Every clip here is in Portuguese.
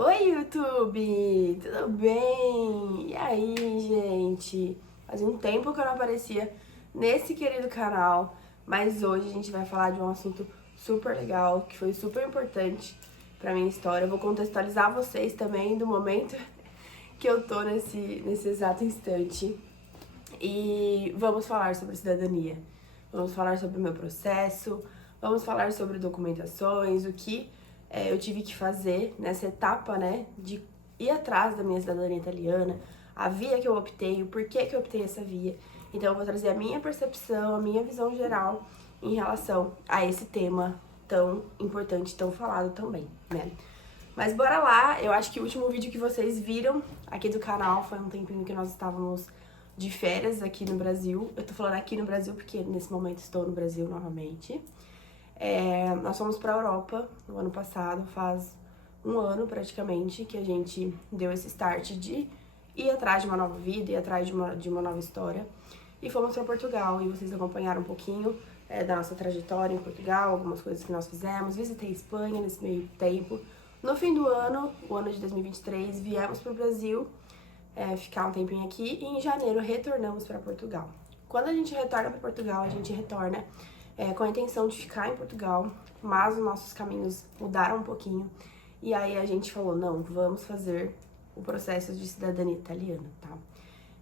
Oi, YouTube! Tudo bem? E aí, gente? Fazia um tempo que eu não aparecia nesse querido canal, mas hoje a gente vai falar de um assunto super legal, que foi super importante pra minha história. Eu vou contextualizar vocês também do momento que eu tô nesse exato instante. E vamos falar sobre cidadania. Vamos falar sobre o meu processo, vamos falar sobre documentações, o que eu tive que fazer nessa etapa, né, de ir atrás da minha cidadania italiana, a via que eu optei, o porquê que eu optei essa via. Então eu vou trazer a minha percepção, a minha visão geral em relação a esse tema tão importante, tão falado também, né? Mas bora lá, eu acho que o último vídeo que vocês viram aqui do canal foi um tempinho que nós estávamos de férias aqui no Brasil. Eu tô falando aqui no Brasil porque nesse momento estou no Brasil novamente. Nós fomos pra Europa no ano passado, faz um ano praticamente que a gente deu esse start de ir atrás de uma nova vida, ir atrás de uma nova história. E fomos pra Portugal e vocês acompanharam um pouquinho da nossa trajetória em Portugal, algumas coisas que nós fizemos. Visitei Espanha nesse meio tempo. No fim do ano, o ano de 2023, viemos pro Brasil ficar um tempinho aqui e em janeiro retornamos para Portugal. Quando a gente retorna para Portugal, a gente retorna com a intenção de ficar em Portugal, mas os nossos caminhos mudaram um pouquinho e aí a gente falou, não, vamos fazer o processo de cidadania italiana, tá?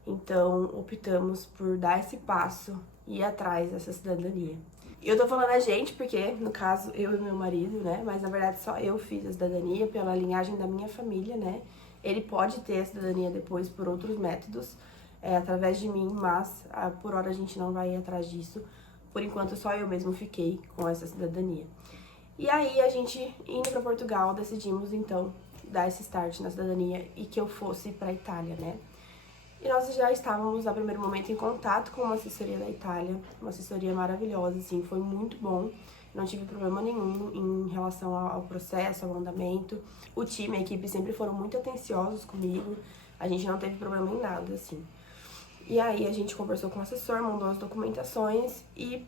Então optamos por dar esse passo e ir atrás dessa cidadania. Eu tô falando a gente porque, no caso, eu e meu marido, né? Mas na verdade só eu fiz a cidadania pela linhagem da minha família, né? Ele pode ter a cidadania depois por outros métodos, através de mim, mas por hora a gente não vai ir atrás disso. Por enquanto só eu mesmo fiquei com essa cidadania. E aí a gente, indo pra Portugal, decidimos então dar esse start na cidadania e que eu fosse pra Itália, né? E nós já estávamos, a primeiro momento, em contato com uma assessoria da Itália, uma assessoria maravilhosa, assim, foi muito bom. Não tive problema nenhum em relação ao processo, ao andamento. O time, a equipe sempre foram muito atenciosos comigo, a gente não teve problema em nada, assim. E aí a gente conversou com o assessor, mandou as documentações e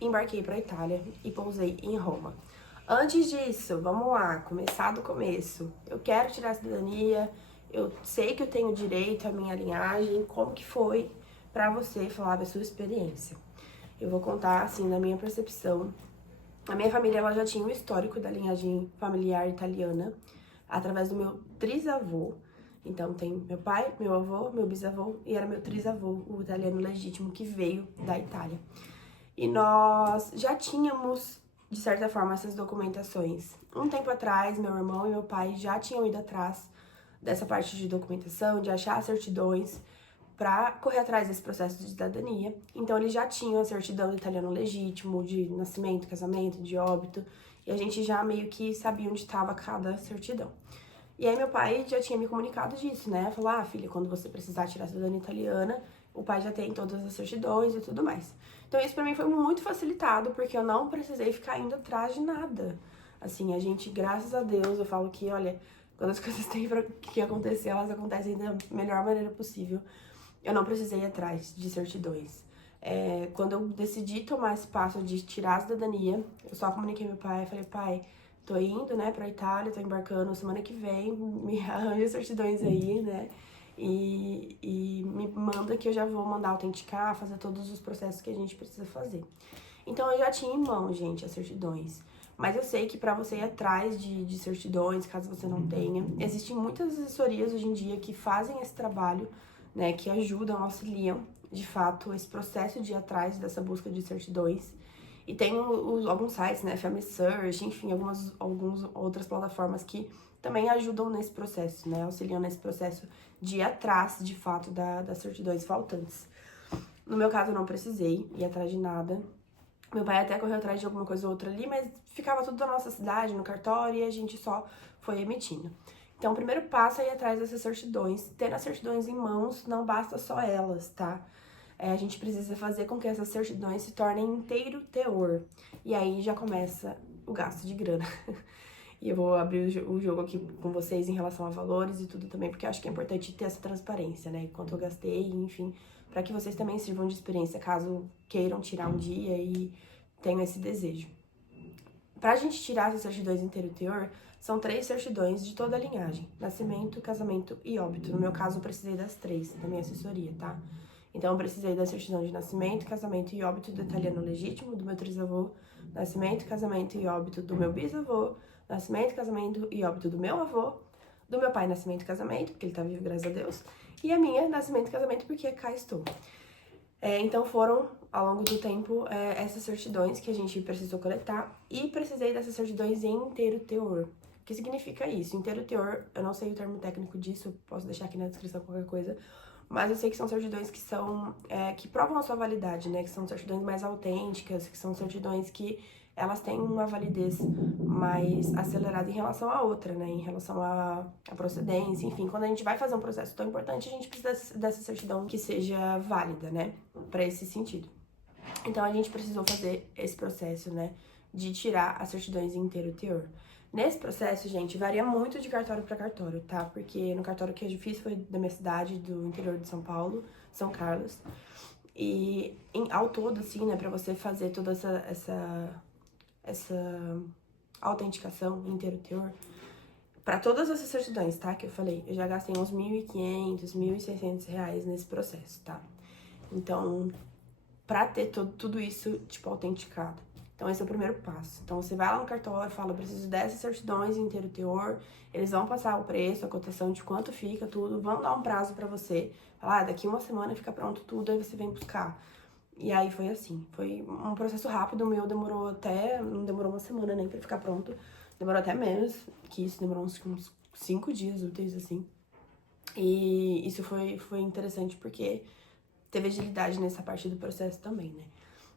embarquei para a Itália e pousei em Roma. Antes disso, vamos lá, começar do começo. Eu quero tirar a cidadania, eu sei que eu tenho direito à minha linhagem, como que foi para você falar da sua experiência? Eu vou contar, assim, da minha percepção. A minha família, ela já tinha um histórico da linhagem familiar italiana, através do meu trisavô. Então tem meu pai, meu avô, meu bisavô e era meu trisavô, o italiano legítimo que veio da Itália. E nós já tínhamos, de certa forma, essas documentações. Um tempo atrás, meu irmão e meu pai já tinham ido atrás dessa parte de documentação, de achar certidões para correr atrás desse processo de cidadania. Então eles já tinham a certidão do italiano legítimo, de nascimento, casamento, de óbito, e a gente já meio que sabia onde estava cada certidão. E aí meu pai já tinha me comunicado disso, né? Falou, filha, quando você precisar tirar a cidadania italiana, o pai já tem todas as certidões e tudo mais. Então isso pra mim foi muito facilitado, porque eu não precisei ficar indo atrás de nada. Assim, a gente, graças a Deus, eu falo que, olha, quando as coisas têm que acontecer, elas acontecem da melhor maneira possível. Eu não precisei ir atrás de certidões. Quando eu decidi tomar esse passo de tirar a cidadania, eu só comuniquei meu pai, falei, pai, tô indo, né, pra Itália, tô embarcando semana que vem, me arranja certidões aí, né, e me manda que eu já vou mandar autenticar, fazer todos os processos que a gente precisa fazer. Então eu já tinha em mão, gente, as certidões. Mas eu sei que pra você ir atrás de certidões, caso você não tenha, existem muitas assessorias hoje em dia que fazem esse trabalho, né, que ajudam, auxiliam, de fato, esse processo de ir atrás dessa busca de certidões. E tem alguns sites, né, Family Search, enfim, algumas outras plataformas que também ajudam nesse processo, né, auxiliam nesse processo de ir atrás, de fato, das certidões faltantes. No meu caso, eu não precisei ir atrás de nada. Meu pai até correu atrás de alguma coisa ou outra ali, mas ficava tudo da nossa cidade, no cartório, e a gente só foi emitindo. Então, o primeiro passo é ir atrás dessas certidões. Ter as certidões em mãos, não basta só elas, tá? A gente precisa fazer com que essas certidões se tornem inteiro teor. E aí já começa o gasto de grana. E eu vou abrir o jogo aqui com vocês em relação a valores e tudo também, porque eu acho que é importante ter essa transparência, né? Quanto eu gastei, enfim, para que vocês também sirvam de experiência, caso queiram tirar um dia e tenham esse desejo. Pra gente tirar essas certidões inteiro teor, são 3 certidões de toda a linhagem: nascimento, casamento e óbito. No meu caso, eu precisei das 3, da minha assessoria, tá? Então, eu precisei da certidão de nascimento, casamento e óbito do italiano legítimo, do meu trisavô, nascimento, casamento e óbito do meu bisavô, nascimento, casamento e óbito do meu avô, do meu pai, nascimento e casamento, porque ele tá vivo, graças a Deus, e a minha, nascimento e casamento, porque cá estou. Então foram, ao longo do tempo, essas certidões que a gente precisou coletar, e precisei dessas certidões em inteiro teor. O que significa isso? Inteiro teor, eu não sei o termo técnico disso, posso deixar aqui na descrição qualquer coisa, mas eu sei que são certidões que são, que provam a sua validade, né? Que são certidões mais autênticas, que são certidões que elas têm uma validez mais acelerada em relação à outra, né? Em relação à procedência, enfim. Quando a gente vai fazer um processo tão importante, a gente precisa dessa certidão que seja válida, né? Pra esse sentido. Então, a gente precisou fazer esse processo, né? De tirar as certidões em inteiro teor. Nesse processo, gente, varia muito de cartório para cartório, tá? Porque no cartório que eu fiz foi da minha cidade, do interior de São Paulo, São Carlos. E ao todo, assim, né, pra você fazer toda essa autenticação em inteiro teor, pra todas essas certidões, tá, que eu falei, eu já gastei uns R$1.500, R$1.600 nesse processo, tá? Então, pra ter tudo isso, tipo, autenticado. Então, esse é o primeiro passo. Então, você vai lá no cartório, fala, eu preciso dessas certidões em inteiro teor, eles vão passar o preço, a cotação de quanto fica, tudo, vão dar um prazo pra você, falar, daqui uma semana fica pronto tudo, aí você vem buscar. E aí foi assim, foi um processo rápido, o meu demorou não demorou uma semana nem pra ficar pronto, demorou até menos que isso, demorou uns 5 dias úteis, assim. E isso foi interessante porque teve agilidade nessa parte do processo também, né?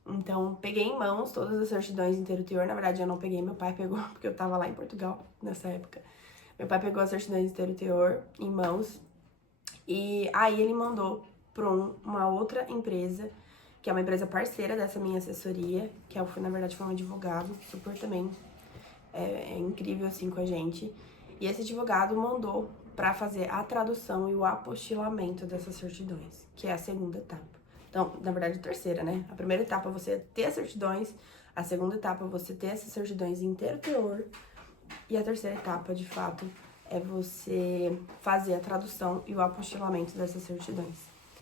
Então, peguei em mãos todas as certidões inteiro teor. Na verdade, eu não peguei, meu pai pegou, porque eu tava lá em Portugal nessa época. Meu pai pegou as certidões inteiro teor em mãos. E aí ele mandou pra uma outra empresa, que é uma empresa parceira dessa minha assessoria, que na verdade foi um advogado, super também é incrível assim com a gente. E esse advogado mandou pra fazer a tradução e o apostilamento dessas certidões, que é a segunda etapa. Então, na verdade, a terceira, né? A primeira etapa é você ter as certidões, a segunda etapa é você ter essas certidões em inteiro teor, e a terceira etapa, de fato, é você fazer a tradução e o apostilamento dessas certidões.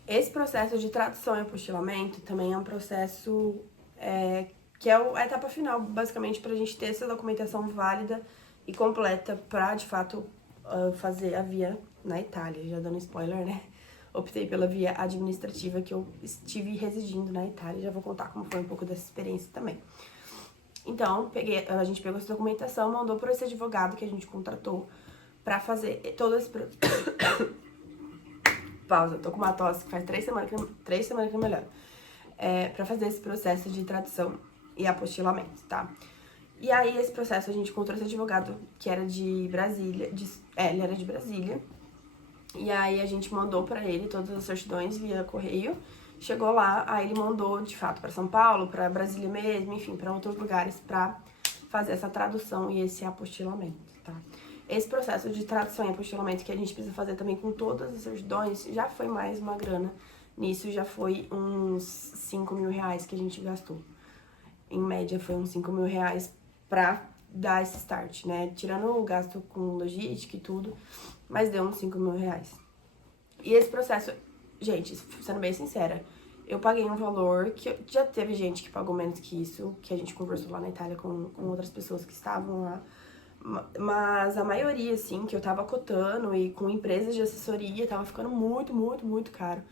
Esse processo de tradução e apostilamento também é um processo que é a etapa final, basicamente, pra gente ter essa documentação válida e completa pra, de fato, fazer a via na Itália. Já dando spoiler, né? Optei pela via administrativa, que eu estive residindo na Itália. Já vou contar como foi um pouco dessa experiência também. Então, a gente pegou essa documentação, mandou para esse advogado que a gente contratou pra fazer todo esse... Pausa, tô com uma tosse que faz 3 semanas que eu melhoro. Pra fazer esse processo de tradução e apostilamento, tá? E aí, esse processo, a gente encontrou esse advogado que era de Brasília, ele era de Brasília. E aí, a gente mandou pra ele todas as certidões via correio. Chegou lá, aí ele mandou, de fato, pra São Paulo, pra Brasília mesmo, enfim, pra outros lugares pra fazer essa tradução e esse apostilamento, tá? Esse processo de tradução e apostilamento que a gente precisa fazer também com todas as certidões, já foi mais uma grana. Nisso já foi uns R$5.000 que a gente gastou. Em média, foi uns R$5.000 pra dar esse start, né? Tirando o gasto com logística e tudo, mas deu uns R$5.000. E esse processo, gente, sendo bem sincera, eu paguei um valor que já teve gente que pagou menos que isso, que a gente conversou lá na Itália com outras pessoas que estavam lá. Mas a maioria, assim, que eu tava cotando e com empresas de assessoria, tava ficando muito, muito, muito caro.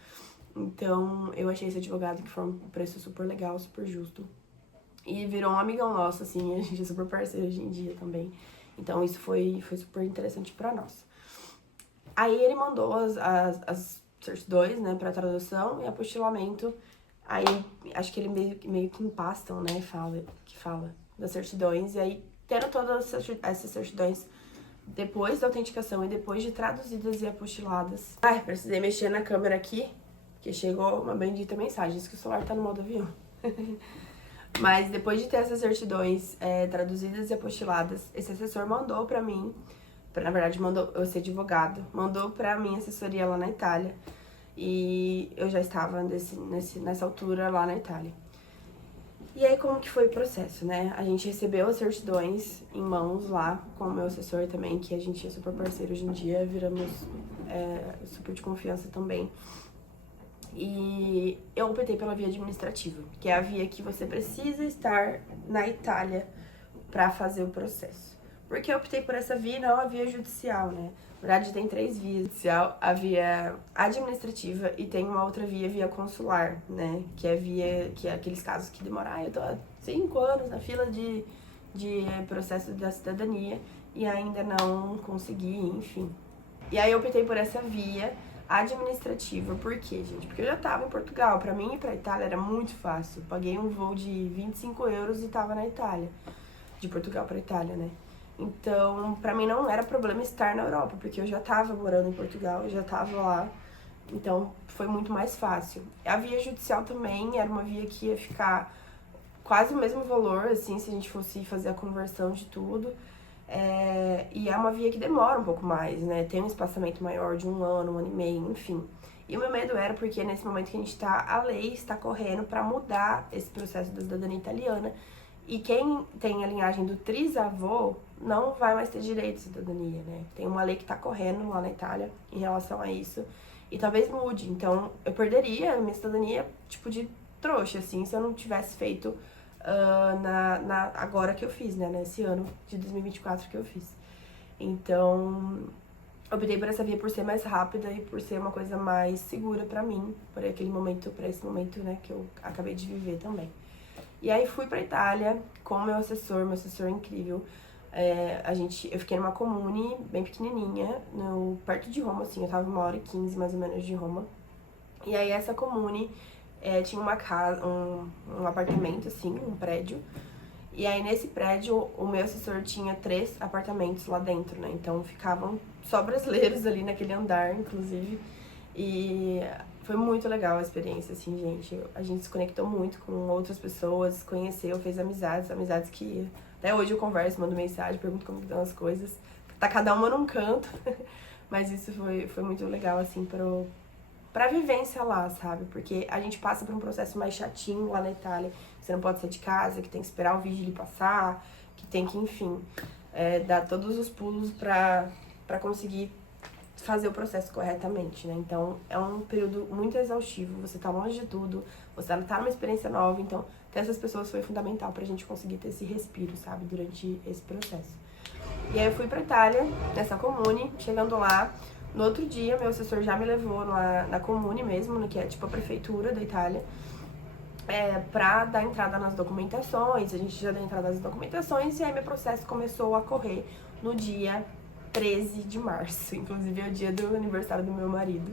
Então, eu achei esse advogado que foi um preço super legal, super justo. E virou um amigão nosso, assim, a gente é super parceiro hoje em dia também. Então, isso foi super interessante pra nós. Aí, ele mandou as certidões, né, pra tradução e apostilamento. Aí, acho que ele meio que empastam, né, que fala das certidões. E aí, tendo todas essas certidões depois da autenticação e depois de traduzidas e apostiladas. Ai, precisei mexer na câmera aqui, que chegou uma bendita mensagem, diz que o celular tá no modo avião. Mas depois de ter essas certidões traduzidas e apostiladas, esse assessor mandou pra mim, na verdade mandou, esse advogado, mandou pra minha assessoria lá na Itália. E eu já estava nessa altura lá na Itália. E aí, como que foi o processo, né? A gente recebeu as certidões em mãos lá, com o meu assessor também, que a gente é super parceiro hoje em dia, viramos super de confiança também. E eu optei pela via administrativa, que é a via que você precisa estar na Itália para fazer o processo. Por que eu optei por essa via e não a via judicial, né? Na verdade, tem 3 vias: judicial, a via administrativa e tem uma outra via consular, né? Que é aqueles casos que demoram, eu tô há 5 anos na fila de processo da cidadania e ainda não consegui, enfim. E aí eu optei por essa via administrativa. Por quê, gente? Porque eu já tava em Portugal. Pra mim ir pra Itália era muito fácil. Paguei um voo de 25 euros e tava na Itália. De Portugal pra Itália, né? Então, pra mim não era problema estar na Europa, porque eu já tava morando em Portugal, eu já tava lá. Então, foi muito mais fácil. A via judicial também era uma via que ia ficar quase o mesmo valor, assim, se a gente fosse fazer a conversão de tudo. E é uma via que demora um pouco mais, né? Tem um espaçamento maior de 1 ano, 1 ano e meio, enfim. E o meu medo era porque nesse momento que a gente tá, a lei está correndo pra mudar esse processo da cidadania italiana. E quem tem a linhagem do trisavô não vai mais ter direito à cidadania, né? Tem uma lei que tá correndo lá na Itália em relação a isso. E talvez mude. Então, eu perderia a minha cidadania, tipo, de trouxa, assim, se eu não tivesse feito agora que eu fiz, né? Nesse ano de 2024 que eu fiz. Então, optei por essa via por ser mais rápida e por ser uma coisa mais segura pra mim, por aquele momento, pra esse momento, né, que eu acabei de viver também. E aí fui pra Itália com meu assessor é incrível. Eu fiquei numa comune bem pequenininha, perto de Roma, assim, eu tava 1h15 mais ou menos de Roma. E aí essa comune tinha uma casa, um apartamento, assim, um prédio. E aí nesse prédio o meu assessor tinha 3 apartamentos lá dentro, né? Então ficavam só brasileiros ali naquele andar, inclusive. E foi muito legal a experiência, assim, gente. A gente se conectou muito com outras pessoas, conheceu, fez amizades que até hoje eu converso, mando mensagem, pergunto como estão as coisas. Tá cada uma num canto, mas isso foi muito legal, assim, pra vivência lá, sabe? Porque a gente passa por um processo mais chatinho lá na Itália. Você não pode sair de casa, que tem que esperar o vigílio passar, que tem que, enfim, dar todos os pulos pra conseguir fazer o processo corretamente, né? Então, é um período muito exaustivo, você tá longe de tudo, você tá numa experiência nova, então, ter essas pessoas foi fundamental pra gente conseguir ter esse respiro, sabe? Durante esse processo. E aí eu fui pra Itália, nessa comune, chegando lá, no outro dia, meu assessor já me levou na comune mesmo, né, que é tipo a prefeitura da Itália, pra dar entrada nas documentações. A gente já deu entrada nas documentações e aí meu processo começou a correr no dia 13 de março, inclusive é o dia do aniversário do meu marido.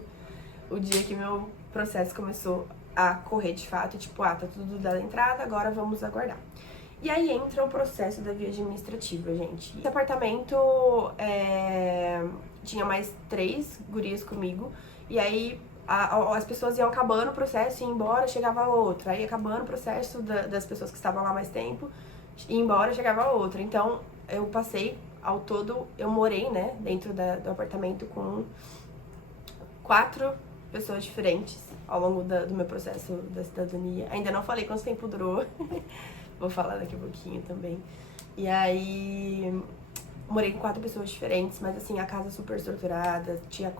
O dia que meu processo começou a correr de fato, tipo, tá tudo dado entrada, agora vamos aguardar. E aí entra o processo da via administrativa, gente. Esse apartamento tinha mais 3 gurias comigo, e aí as pessoas iam acabando o processo, iam embora, chegava outra. Aí acabando o processo das pessoas que estavam lá mais tempo, ia embora, chegava outra. Então eu passei, ao todo, eu morei, né, dentro do apartamento com 4 pessoas diferentes ao longo do meu processo da cidadania. Ainda não falei quanto tempo durou. Vou falar daqui a pouquinho também. E aí, morei com 4 pessoas diferentes, mas assim, a casa super estruturada, tinha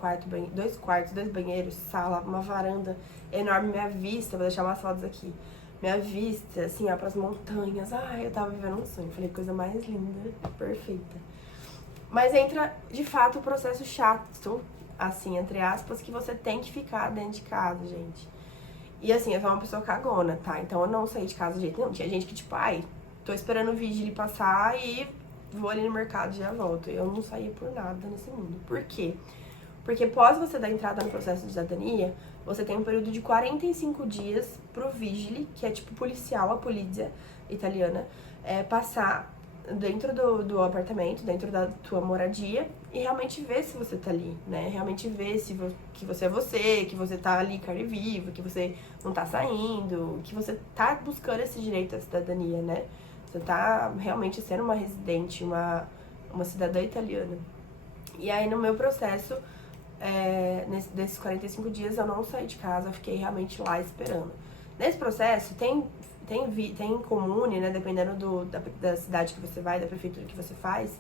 2 quartos, 2 banheiros, sala, uma varanda enorme, minha vista, vou deixar umas fotos aqui. Minha vista, assim, ó, pras montanhas. Ai, eu tava vivendo um sonho. Falei, coisa mais linda, perfeita. Mas entra, de fato, o processo chato, assim, entre aspas, que você tem que ficar dentro de casa, gente. E assim, eu sou uma pessoa cagona, tá? Então eu não saí de casa de jeito nenhum. Tinha gente que, tipo, tô esperando o vigílio passar e vou ali no mercado e já volto. Eu não saí por nada nesse mundo. Por quê? Porque após você dar entrada no processo de cidadania, você tem um período de 45 dias pro vigile, que é tipo policial, a polícia italiana, passar dentro do apartamento, dentro da tua moradia, e realmente ver se você tá ali, né? Realmente ver que você é você, que você tá ali carne viva, que você não tá saindo, que você tá buscando esse direito à cidadania, né? Você tá realmente sendo uma residente, uma cidadã italiana. E aí, no meu processo, desses 45 dias, eu não saí de casa, eu fiquei realmente lá esperando. Nesse processo, tem tem comune, né, dependendo da cidade que você vai, da prefeitura que você faz,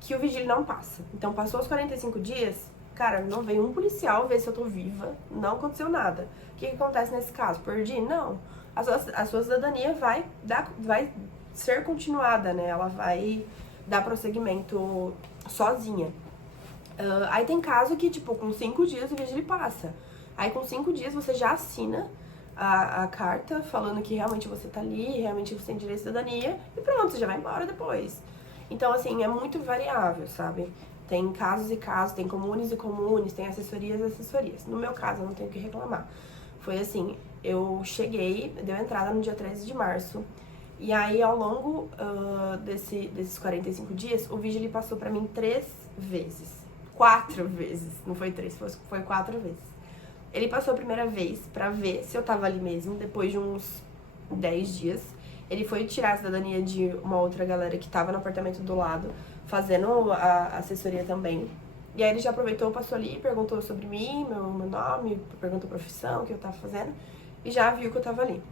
que o vigílio não passa. Então, passou os 45 dias, cara, não veio um policial ver se eu tô viva, não aconteceu nada. O que acontece nesse caso? Perdi? Não. A sua cidadania vai ser continuada, né? Ela vai dar prosseguimento sozinha. Aí tem caso que, tipo, com 5 dias o vigílio passa. Aí com 5 dias você já assina a carta falando que realmente você tá ali, realmente você tem direito à cidadania e pronto, você já vai embora depois. Então, assim, é muito variável, sabe? Tem casos e casos, tem comunes e comunes, tem assessorias e assessorias. No meu caso, eu não tenho o que reclamar. Foi assim, eu cheguei, deu entrada no dia 13 de março, e aí ao longo desses 45 dias, o vigílio passou pra mim 3 vezes. 4 vezes, não foi 3, foi 4 vezes. Ele passou a primeira vez pra ver se eu tava ali mesmo, depois de uns 10 dias. Ele foi tirar a cidadania de uma outra galera que tava no apartamento do lado, fazendo a assessoria também. E aí ele já aproveitou, passou ali, perguntou sobre mim, meu nome, perguntou a profissão, o que eu tava fazendo, e já viu que eu tava ali.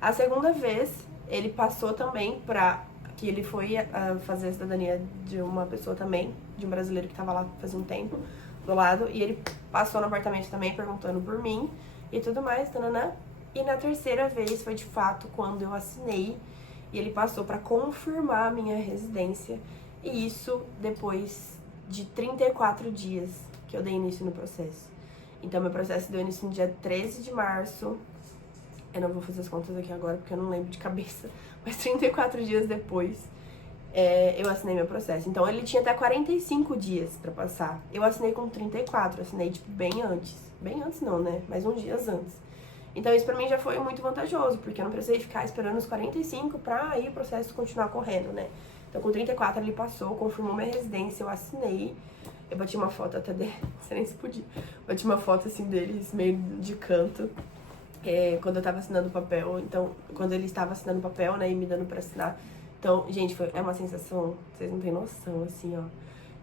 A segunda vez, ele passou também que ele foi fazer a cidadania de uma pessoa também, de um brasileiro que tava lá fazia um tempo, do lado, e ele passou no apartamento também perguntando por mim e tudo mais, tananã. E na terceira vez foi de fato quando eu assinei e ele passou pra confirmar a minha residência, e isso depois de 34 dias que eu dei início no processo. Então meu processo deu início no dia 13 de março, eu não vou fazer as contas aqui agora porque eu não lembro de cabeça, mas 34 dias depois eu assinei meu processo. Então ele tinha até 45 dias pra passar. Eu assinei com 34, assinei tipo bem antes. Bem antes não, né? Mas uns dias antes. Então isso pra mim já foi muito vantajoso, porque eu não precisei ficar esperando os 45 pra aí o processo continuar correndo, né? Então com 34 ele passou, confirmou minha residência, eu assinei. Eu bati uma foto até dele, você nem se podia. Bati uma foto assim deles meio de canto. Quando eu tava assinando o papel, então, quando ele estava assinando o papel, né, e me dando pra assinar. Então, gente, é uma sensação, vocês não têm noção, assim, ó.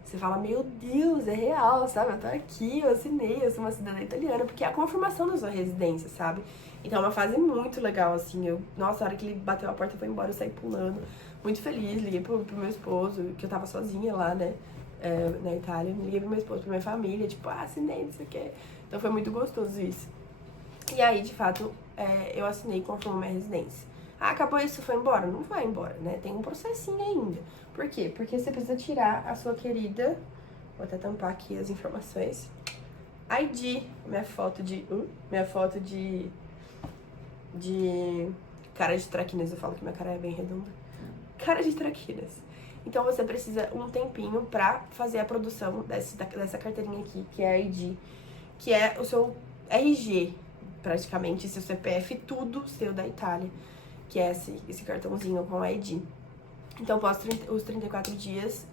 Você fala, meu Deus, é real, sabe? Eu tô aqui, eu assinei, eu sou uma cidadã italiana, porque é a confirmação da sua residência, sabe? Então é uma fase muito legal, assim. Nossa, a hora que ele bateu a porta e foi embora, eu saí pulando, muito feliz. Liguei pro meu esposo, que eu tava sozinha lá, né, na Itália. Liguei pro meu esposo, pra minha família, tipo, assinei, não sei o quê. Então foi muito gostoso isso. E aí, de fato, eu assinei e confirmou minha residência. Ah, acabou isso, foi embora? Não vai embora, né? Tem um processinho ainda. Por quê? Porque você precisa tirar a sua querida... Vou até tampar aqui as informações. ID, minha foto de cara de traquinas. Eu falo que minha cara é bem redonda. Cara de traquinas. Então você precisa um tempinho pra fazer a produção dessa carteirinha aqui, que é a ID, que é o seu RG, praticamente, seu CPF, tudo seu da Itália, que é esse cartãozinho com a ID. Então, após os 34 dias,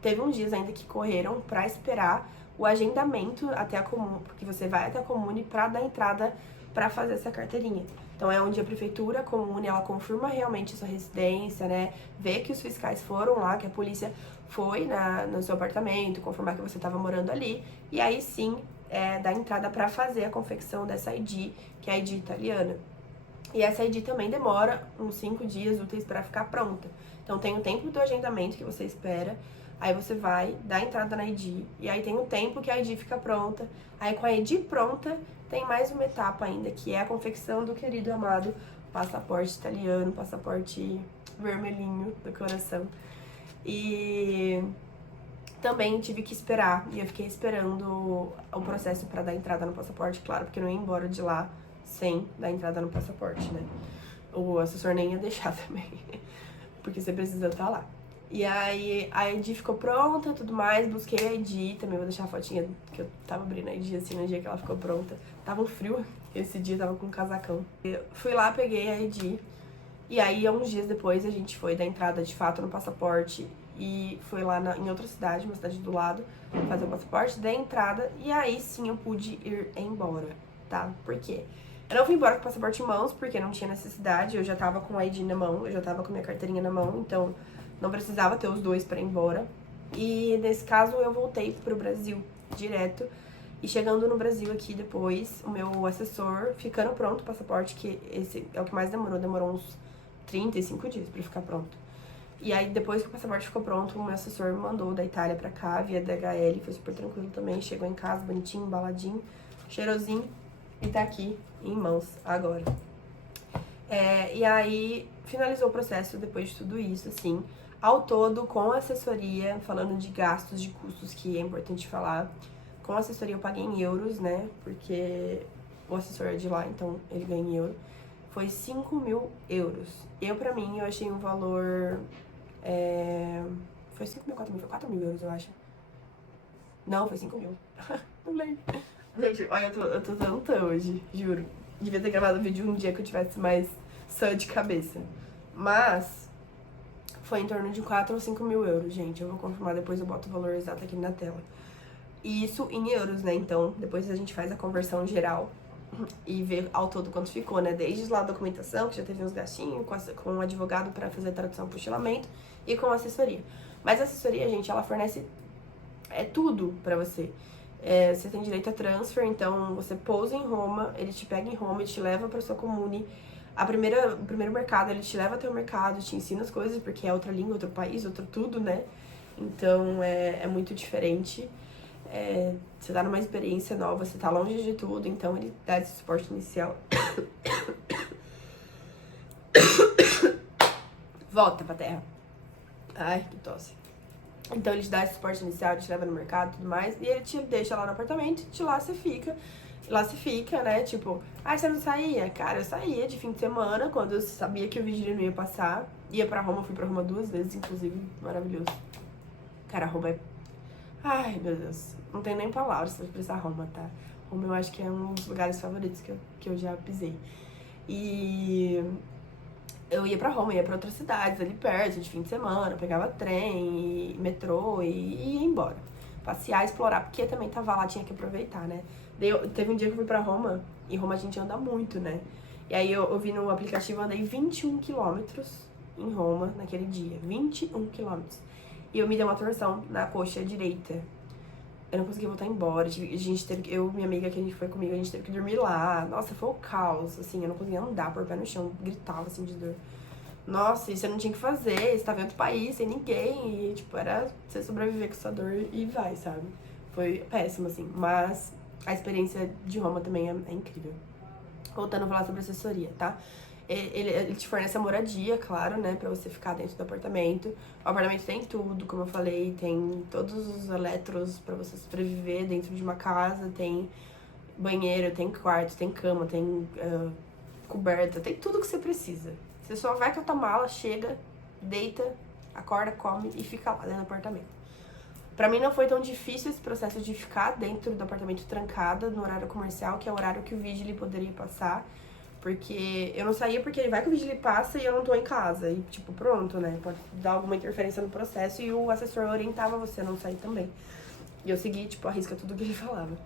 teve uns dias ainda que correram pra esperar o agendamento até a comune, porque você vai até a comune pra dar entrada pra fazer essa carteirinha. Então, é onde a prefeitura, a comune, ela confirma realmente a sua residência, né? Vê que os fiscais foram lá, que a polícia foi no seu apartamento, confirmar que você estava morando ali. E aí, sim, dá entrada pra fazer a confecção dessa ID, que é a ID italiana. E essa ID também demora uns 5 dias úteis pra ficar pronta. Então tem o tempo do agendamento que você espera, aí você vai dar entrada na ID, e aí tem o tempo que a ID fica pronta. Aí com a ID pronta, tem mais uma etapa ainda, que é a confecção do querido amado passaporte italiano, passaporte vermelhinho do coração. E também tive que esperar, e eu fiquei esperando o processo pra dar entrada no passaporte, claro, porque eu não ia embora de lá sem dar entrada no passaporte, né? O assessor nem ia deixar também, porque você precisa estar lá. E aí a ID ficou pronta, tudo mais, busquei a ID, também vou deixar a fotinha que eu tava abrindo a ID assim no dia que ela ficou pronta. Tava um frio, esse dia tava com um casacão. Eu fui lá, peguei a ID, e aí uns dias depois a gente foi dar entrada de fato no passaporte e foi lá em outra cidade, uma cidade do lado, fazer o passaporte, dei entrada, e aí sim eu pude ir embora, tá? Por quê? Eu não fui embora com o passaporte em mãos, porque não tinha necessidade, eu já tava com a ID na mão, eu já tava com a minha carteirinha na mão, então não precisava ter os dois pra ir embora. E nesse caso eu voltei pro Brasil direto, E chegando no Brasil aqui depois, o meu assessor, ficando pronto o passaporte, que esse é o que mais demorou uns 35 dias pra ficar pronto. E aí, depois que o passaporte ficou pronto, o meu assessor me mandou da Itália pra cá, via DHL, foi super tranquilo também. Chegou em casa, bonitinho, embaladinho, cheirosinho, e tá aqui em mãos agora. E aí, finalizou o processo depois de tudo isso, assim. Ao todo, com assessoria, falando de gastos, de custos, que é importante falar, com assessoria eu paguei em euros, né? Porque o assessor é de lá, então ele ganha em euro. Foi 5.000 euros. Pra mim, eu achei um valor... Foi 5.000, 4.000? Foi 4.000 euros, eu acho. Não, foi 5.000. Não lembro. Gente, olha, eu tô tão hoje, juro. Devia ter gravado o vídeo um dia que eu tivesse mais sã de cabeça. Mas foi em torno de 4 ou 5.000 euros, gente. Eu vou confirmar, depois eu boto o valor exato aqui na tela. E isso em euros, né? Então, depois a gente faz a conversão geral e vê ao todo quanto ficou, né? Desde lá a documentação, que já teve uns gastinhos, com um advogado pra fazer a tradução, apostilamento, e com assessoria. Mas a assessoria, gente, ela fornece tudo pra você. Você tem direito a transfer, então você pousa em Roma, ele te pega em Roma e te leva pra sua comune. O primeiro mercado, ele te leva até o mercado, te ensina as coisas, porque é outra língua, outro país, outro tudo, né? Então é muito diferente. Você tá numa experiência nova, você tá longe de tudo, então ele dá esse suporte inicial. Volta pra terra. Ai, que tosse. Então ele te dá esse suporte inicial, ele te leva no mercado e tudo mais, e ele te deixa lá no apartamento, de lá você fica. Lá você fica, né, tipo, você não saía? Cara, eu saía de fim de semana, quando eu sabia que o vigílio não ia passar. Ia pra Roma, fui pra Roma 2 vezes, inclusive, maravilhoso. Cara, Roma é... Ai, meu Deus, não tem nem palavras pra expressar Roma, tá? Roma eu acho que é um dos lugares favoritos que eu já pisei. E eu ia pra Roma, ia pra outras cidades ali perto, de fim de semana, pegava trem, metrô e ia embora. Passear, explorar, porque também tava lá, tinha que aproveitar, né? Teve um dia que eu fui pra Roma, e Roma a gente anda muito, né? E aí eu vi no aplicativo, andei 21 quilômetros em Roma naquele dia. 21 quilômetros. E eu me dei uma torção na coxa direita. Eu não consegui voltar embora. Eu e minha amiga que a gente foi comigo, a gente teve que dormir lá. Nossa, foi o caos, assim, eu não conseguia andar, pôr o pé no chão, gritava assim de dor. Nossa, e você não tinha o que fazer, você tava em outro país, sem ninguém, e tipo, era você sobreviver com sua dor e vai, sabe? Foi péssimo, assim, mas a experiência de Roma também é incrível. Voltando a falar sobre assessoria, tá? Ele te fornece a moradia, claro, né, pra você ficar dentro do apartamento. O apartamento tem tudo, como eu falei, tem todos os eletros pra você sobreviver dentro de uma casa, tem banheiro, tem quarto, tem cama, tem coberta, tem tudo que você precisa. Você só vai com a tua mala, chega, deita, acorda, come e fica lá dentro do apartamento. Pra mim não foi tão difícil esse processo de ficar dentro do apartamento trancada no horário comercial, que é o horário que o vigília poderia passar. Porque eu não saía porque vai que o vigília passa e eu não tô em casa. E tipo, pronto, né? Pode dar alguma interferência no processo e o assessor orientava você a não sair também. E eu segui, tipo, a risca tudo que ele falava.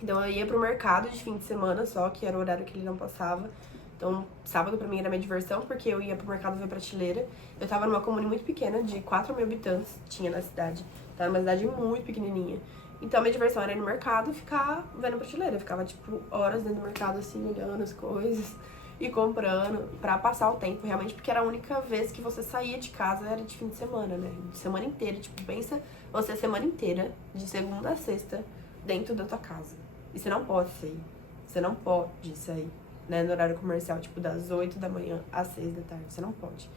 Então eu ia pro mercado de fim de semana só, que era o horário que ele não passava. Então, sábado pra mim era minha diversão, porque eu ia pro mercado ver prateleira. Eu tava numa comune muito pequena, de 4.000 habitantes, tinha na cidade. Tava numa cidade muito pequenininha. Então, minha diversão era ir no mercado e ficar vendo prateleira. Eu ficava, tipo, horas dentro do mercado, assim, olhando as coisas e comprando pra passar o tempo, realmente, porque era a única vez que você saía de casa, era de fim de semana, né? De semana inteira. Tipo, pensa você a semana inteira, de segunda a sexta, dentro da tua casa. E você não pode sair. Você não pode sair, né? No horário comercial, tipo, das 8 da manhã às 6 da tarde. Você não pode.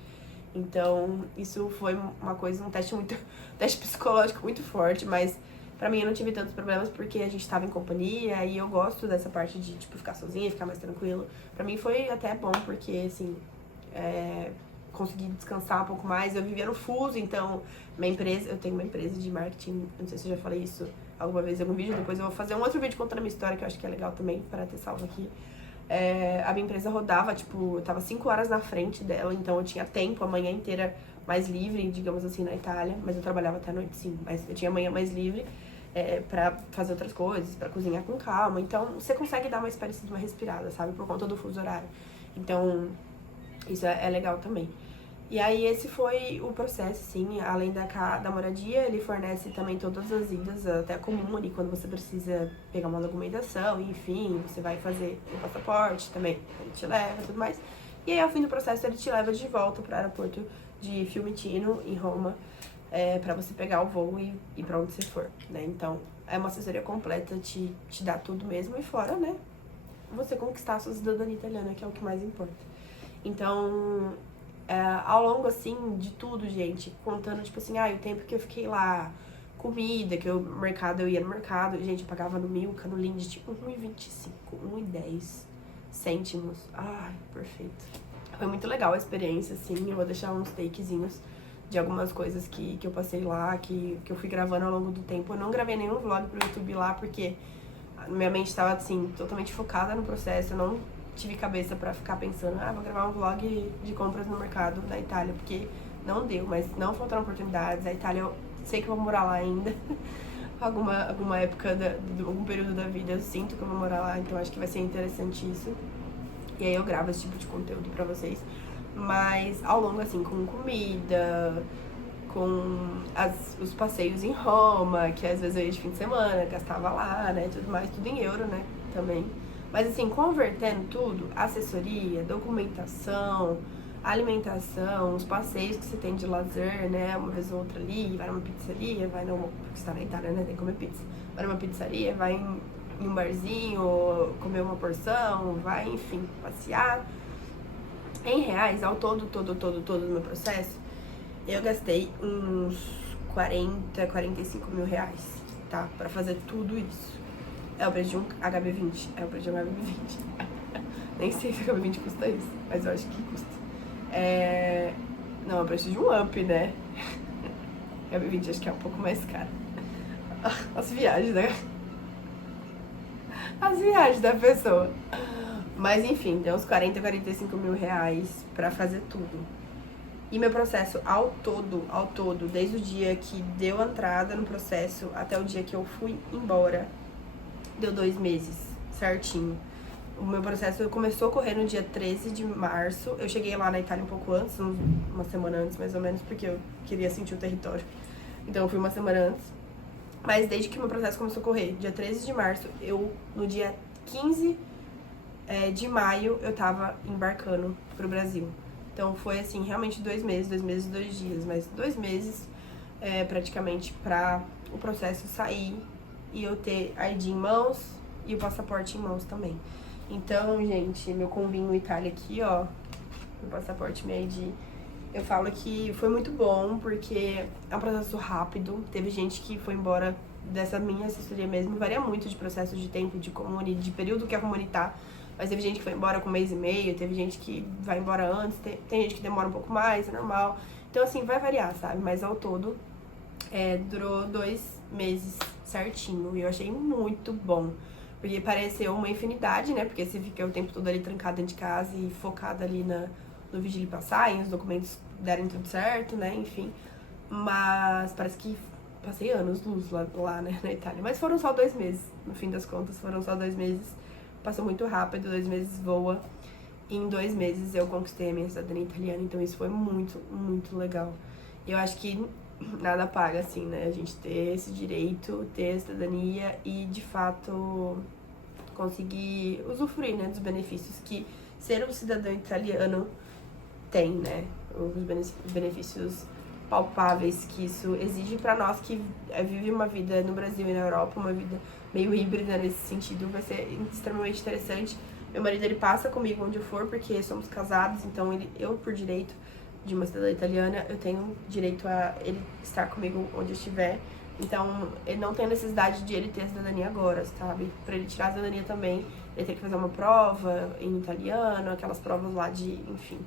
Então, isso foi uma coisa, um teste psicológico muito forte, mas pra mim eu não tive tantos problemas porque a gente tava em companhia e eu gosto dessa parte de, tipo, ficar sozinha, ficar mais tranquilo. Pra mim foi até bom porque, assim, consegui descansar um pouco mais. Eu vivia no fuso, então, eu tenho uma empresa de marketing, não sei se eu já falei isso alguma vez em algum vídeo, depois eu vou fazer um outro vídeo contando a minha história, que eu acho que é legal também, para ter salvo aqui. A minha empresa rodava, tipo, eu tava 5 horas na frente dela, então eu tinha tempo, a manhã inteira mais livre, digamos assim, na Itália, mas eu trabalhava até a noite, sim, mas eu tinha a manhã mais livre pra fazer outras coisas, pra cozinhar com calma, então você consegue dar uma espécie de uma respirada, sabe, por conta do fuso horário. Então, isso é legal também. E aí esse foi o processo, sim, além da moradia, ele fornece também todas as idas até comum ali, quando você precisa pegar uma documentação, enfim, você vai fazer o passaporte também, ele te leva e tudo mais. E aí ao fim do processo ele te leva de volta para o aeroporto de Fiumicino, em Roma, para você pegar o voo e ir pra onde você for, né? Então é uma assessoria completa, te dá tudo mesmo e fora, né? Você conquistar a sua cidadania italiana, que é o que mais importa. Então, ao longo, assim, de tudo, gente, contando, tipo assim, o tempo que eu fiquei lá, comida, que eu ia no mercado, gente, eu pagava no Milka, no Lindt, tipo, 1,25, 1,10 cêntimos. Ai, perfeito. Foi muito legal a experiência, assim, eu vou deixar uns takezinhos de algumas coisas que eu passei lá, que eu fui gravando ao longo do tempo. Eu não gravei nenhum vlog pro YouTube lá, porque minha mente tava, assim, totalmente focada no processo, eu não tive cabeça pra ficar pensando, vou gravar um vlog de compras no mercado na Itália, porque não deu, mas não faltaram oportunidades. A Itália, eu sei que eu vou morar lá ainda. alguma época, algum período da vida, eu sinto que eu vou morar lá, então acho que vai ser interessante isso. E aí eu gravo esse tipo de conteúdo pra vocês. Mas ao longo, assim, com comida, com os passeios em Roma, que às vezes eu ia de fim de semana, gastava lá, né, tudo mais, tudo em euro, né, também. Mas assim, convertendo tudo, assessoria, documentação, alimentação, os passeios que você tem de lazer, né, uma vez ou outra ali, vai numa pizzaria, vai numa, porque você tá na Itália, né, tem que comer pizza, vai numa pizzaria, vai em um barzinho, comer uma porção, vai, enfim, passear. Em reais, ao todo do meu processo, eu gastei uns 45 mil reais, tá? Pra fazer tudo isso. É o preço de um HB20. É o preço de um HB20. Nem sei se o HB20 custa isso, mas eu acho que custa. Não, é o preço de um Up, né? HB20 acho que é um pouco mais caro. As viagens, né? As viagens da pessoa. Mas enfim, deu uns 45 mil reais pra fazer tudo. E meu processo ao todo, desde o dia que deu entrada no processo até o dia que eu fui embora, deu 2 meses, certinho. O meu processo começou a correr no dia 13 de março. Eu cheguei lá na Itália um pouco antes, uma semana antes mais ou menos, porque eu queria sentir o território. Então eu fui uma semana antes. Mas desde que o meu processo começou a correr, dia 13 de março, no dia 15 de maio, eu tava embarcando pro Brasil. Então foi assim, realmente 2 meses, 2 meses e 2 dias, mas 2 meses praticamente pra o processo sair e eu ter a ID em mãos e o passaporte em mãos também. Então, gente, meu combinho Itália aqui, ó, meu passaporte, minha ID, eu falo que foi muito bom porque é um processo rápido. Teve gente que foi embora dessa minha assessoria mesmo, varia muito de processo de tempo, de período que a comuni tá. Mas teve gente que foi embora com 1 mês e meio, teve gente que vai embora antes, tem gente que demora um pouco mais, é normal. Então, assim, vai variar, sabe? Mas ao todo, durou 2 meses certinho. E eu achei muito bom. Porque pareceu uma infinidade, né? Porque você fica o tempo todo ali trancada dentro de casa e focada ali no vídeo de passar, e os documentos derem tudo certo, né? Enfim. Mas parece que passei anos luz lá, né, na Itália. Mas foram só 2 meses, no fim das contas, foram só 2 meses. Passou muito rápido, 2 meses voa. E em 2 meses eu conquistei a minha cidadania italiana, então isso foi muito, muito legal. Eu acho que nada paga, assim, né? A gente ter esse direito, ter a cidadania e, de fato, conseguir usufruir, né, dos benefícios que ser um cidadão italiano tem, né? Os benefícios palpáveis que isso exige pra nós que vive uma vida no Brasil e na Europa, uma vida meio híbrida nesse sentido, vai ser extremamente interessante. Meu marido, ele passa comigo onde eu for, porque somos casados, então eu, por direito de uma cidadã italiana, eu tenho direito a ele estar comigo onde eu estiver. Então, ele não tem necessidade de ele ter a cidadania agora, sabe? Pra ele tirar a cidadania também, ele tem que fazer uma prova em italiano, aquelas provas lá de, enfim,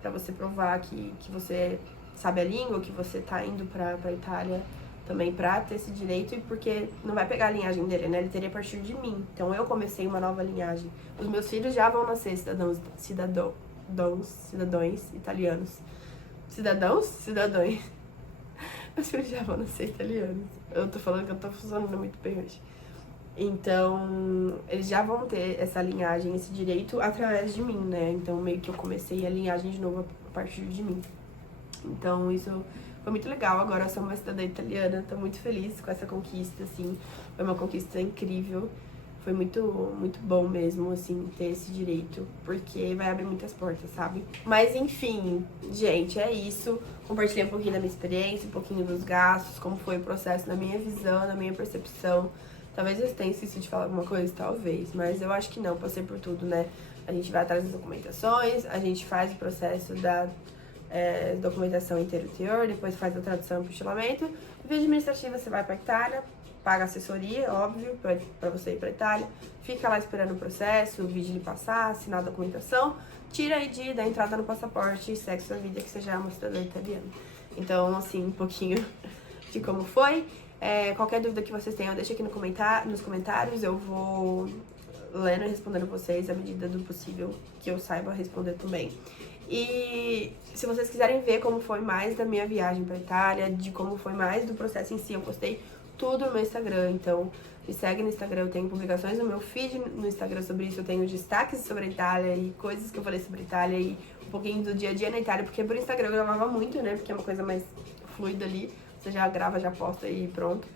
pra você provar que você sabe a língua, que você tá indo pra Itália também pra ter esse direito, e porque não vai pegar a linhagem dele, né? Ele teria a partir de mim. Então eu comecei uma nova linhagem. Os meus filhos já vão nascer cidadãos italianos. Cidadãos? Cidadãos. Meus filhos já vão nascer italianos. Eu tô falando que eu tô funcionando muito bem hoje. Então, eles já vão ter essa linhagem, esse direito através de mim, né? Então, meio que eu comecei a linhagem de novo a partir de mim. Então isso foi muito legal. Agora eu sou uma cidadã italiana, tô muito feliz com essa conquista, assim. Foi uma conquista incrível. Foi muito, muito bom mesmo, assim, ter esse direito, porque vai abrir muitas portas, sabe? Mas enfim, gente, é isso. Compartilhei um pouquinho da minha experiência, um pouquinho dos gastos, como foi o processo na minha visão, na minha percepção. Talvez eu tenha esquecido de falar alguma coisa, talvez, mas eu acho que não, passei por tudo, né? A gente vai atrás das documentações, a gente faz o processo da documentação interior, depois faz a tradução e apostilamento. Via administrativa, você vai pra Itália, paga assessoria, óbvio, pra você ir pra Itália, fica lá esperando o processo, o vídeo passar, assinar a documentação, tira a ID, dá entrada no passaporte e segue sua vida, que você já é uma cidadã italiana. Então, assim, um pouquinho de como foi. Qualquer dúvida que vocês tenham, deixa aqui nos comentários, eu vou lendo e respondendo vocês à medida do possível que eu saiba responder também. E se vocês quiserem ver como foi mais da minha viagem pra Itália, de como foi mais do processo em si, eu postei tudo no meu Instagram, então me segue no Instagram, eu tenho publicações no meu feed no Instagram sobre isso, eu tenho destaques sobre a Itália e coisas que eu falei sobre a Itália e um pouquinho do dia a dia na Itália, porque por Instagram eu gravava muito, né, porque é uma coisa mais fluida ali, você já grava, já posta e pronto.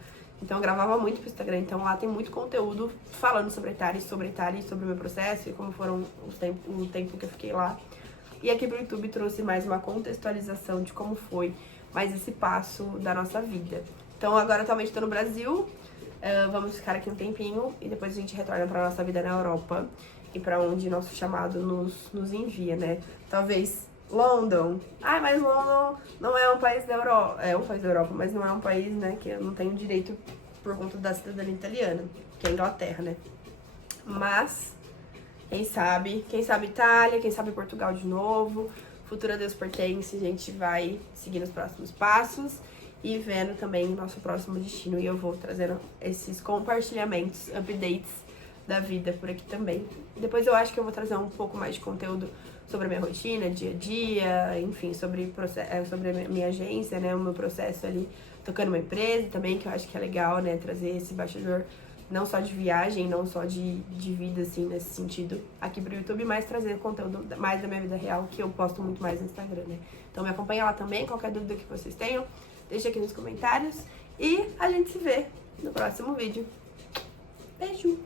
Então eu gravava muito pro Instagram, então lá tem muito conteúdo falando sobre a Itália e sobre o meu processo e como foram o tempo que eu fiquei lá. E aqui pro YouTube trouxe mais uma contextualização de como foi mais esse passo da nossa vida. Então agora atualmente tô no Brasil, vamos ficar aqui um tempinho e depois a gente retorna pra nossa vida na Europa e pra onde nosso chamado nos envia, né? Talvez London. Ai, mas London não é um país da Europa. É um país da Europa, mas não é um país, né, que eu não tenho direito por conta da cidadania italiana, que é a Inglaterra, né? Mas quem sabe Itália, quem sabe Portugal de novo. Futuro a Deus pertence, a gente vai seguir os próximos passos e vendo também o nosso próximo destino. E eu vou trazendo esses compartilhamentos, updates da vida por aqui também. Depois eu acho que eu vou trazer um pouco mais de conteúdo sobre a minha rotina, dia a dia, enfim, sobre a minha agência, né, o meu processo ali tocando uma empresa também, que eu acho que é legal, né, trazer esse bastidor não só de viagem, não só de vida, assim, nesse sentido, aqui pro YouTube, mas trazer conteúdo mais da minha vida real, que eu posto muito mais no Instagram, né. Então me acompanha lá também, qualquer dúvida que vocês tenham, deixa aqui nos comentários e a gente se vê no próximo vídeo. Beijo!